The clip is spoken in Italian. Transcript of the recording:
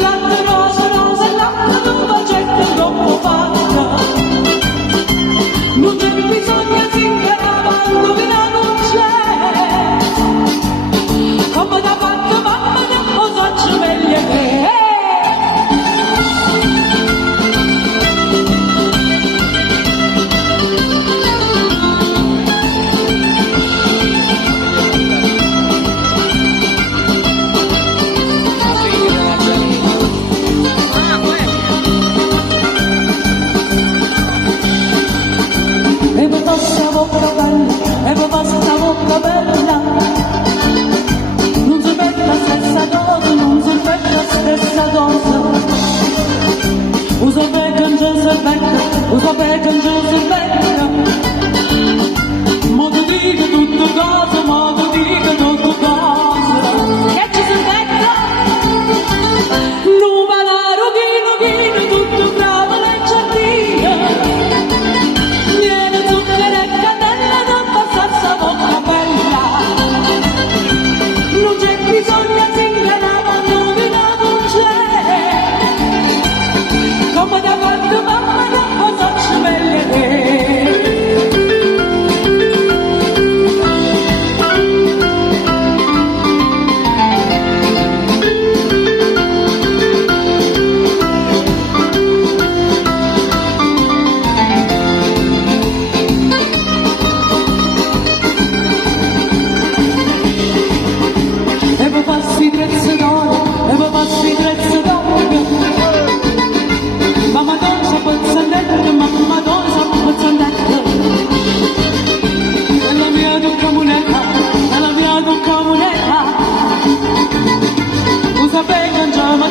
latte rosa, rosa, latte d'un bacetto troppo fatta. Non c'è bisogno di chiamare, non c'è. Come da fatto, mamma, non posso meglio che. E mi basta bocca bella, non si mette la stessa dose, non si mette la stessa dose. Uso per che non si becca, uso per che non si becca. Modo dico tutto cosa, modo dico tutto cosa. Che ci si becca? Nubalaro, chino, tutto bravo nel giardino. Viene zucchero e cannella, non passa sta bocca bella. Non c'è bisogno di ingannare, non c'è. Come da quando mamma non posso meglio che. E mi passi prezzo d'oro, e mi passi prezzo d'oro. Mamma non sa pozzandetto, mamma non sa pozzandetto. E la mia duca moneta, e la mia duca moneta. Usa per cangiare ma